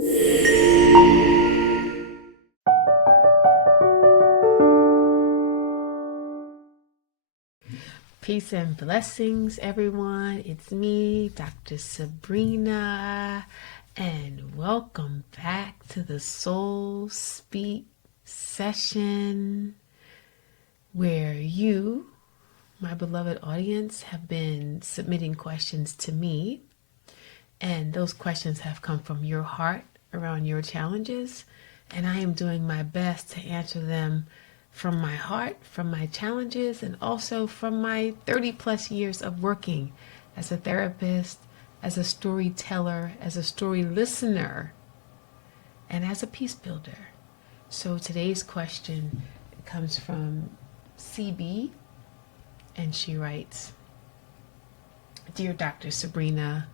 Peace and blessings, everyone. It's me, Dr. Sabrina, and welcome back to the Soul Speak session where you, my beloved audience, have been submitting questions to me, and those questions have come from your heart around your challenges, and I am doing my best to answer them from my heart, from my challenges, and also from my 30 plus years of working as a therapist, as a storyteller, as a story listener, and as a peace builder. So today's question comes from CB, and she writes, "Dear Dr. Sabrina,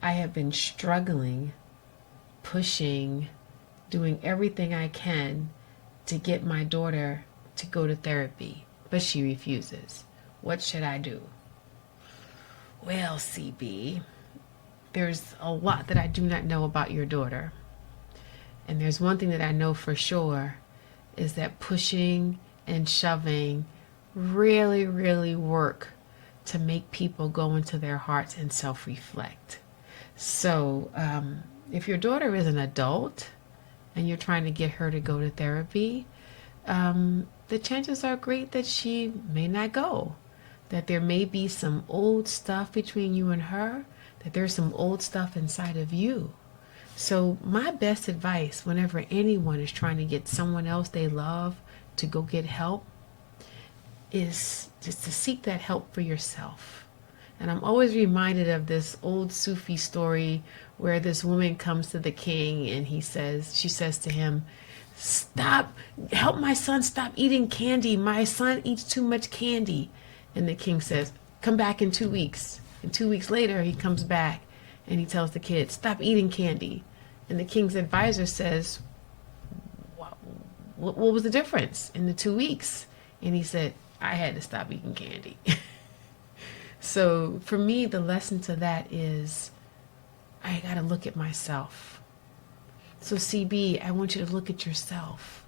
I have been struggling, pushing, doing everything I can to get my daughter to go to therapy, but she refuses. What should I do?" Well, CB, there's a lot that I do not know about your daughter. And there's one thing that I know for sure is that pushing and shoving really work to make people go into their hearts and self-reflect. So if your daughter is an adult and you're trying to get her to go to therapy, the chances are great that she may not go, that there may be some old stuff between you and her, that there's some old stuff inside of you. So my best advice whenever anyone is trying to get someone else they love to go get help is just to seek that help for yourself. And I'm always reminded of this old Sufi story where this woman comes to the king and she says to him, help my son stop eating candy. My son eats too much candy. And the king says, come back in 2 weeks. And 2 weeks later, he comes back and he tells the kid, stop eating candy. And the king's advisor says, what was the difference in the 2 weeks? And he said, I had to stop eating candy. So for me, the lesson to that is I got to look at myself. So CB, I want you to look at yourself.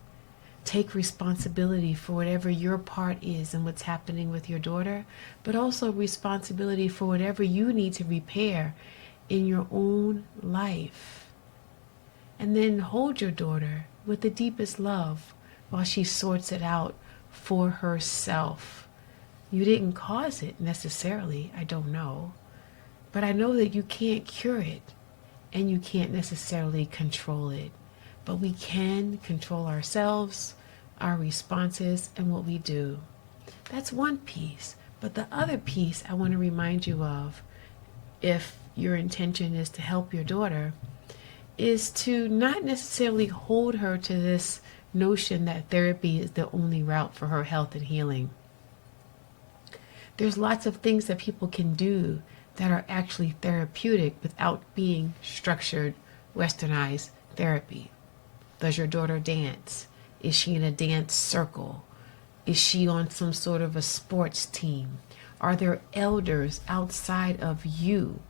Take responsibility for whatever your part is in what's happening with your daughter, but also responsibility for whatever you need to repair in your own life. And then hold your daughter with the deepest love while she sorts it out for herself. You didn't cause it necessarily, I don't know. But I know that you can't cure it and you can't necessarily control it. But we can control ourselves, our responses, and what we do. That's one piece. But the other piece I want to remind you of, if your intention is to help your daughter, is to not necessarily hold her to this notion that therapy is the only route for her health and healing. There's lots of things that people can do that are actually therapeutic without being structured, westernized therapy. Does your daughter dance? Is she in a dance circle? Is she on some sort of a sports team? Are there elders outside of you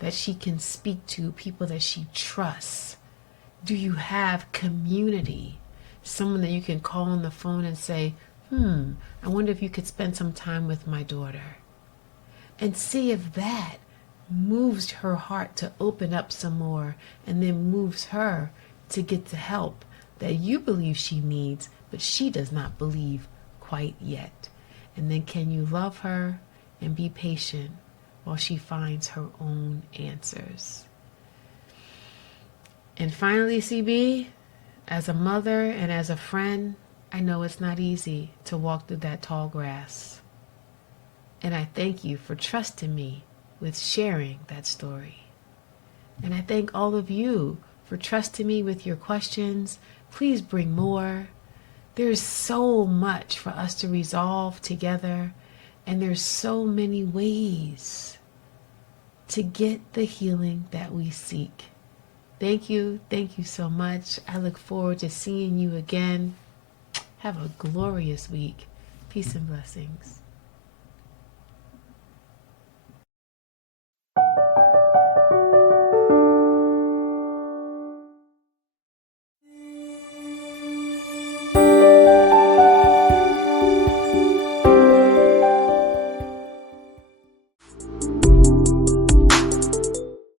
that she can speak to, people that she trusts? Do you have community? Someone that you can call on the phone and say, I wonder if you could spend some time with my daughter. And see if that moves her heart to open up some more, and then moves her to get the help that you believe she needs, but she does not believe quite yet. And then can you love her and be patient while she finds her own answers? And finally, CB, as a mother and as a friend, I know it's not easy to walk through that tall grass. And I thank you for trusting me with sharing that story. And I thank all of you for trusting me with your questions. Please bring more. There's so much for us to resolve together, and there's so many ways to get the healing that we seek. Thank you so much. I look forward to seeing you again. Have a glorious week. Peace and blessings.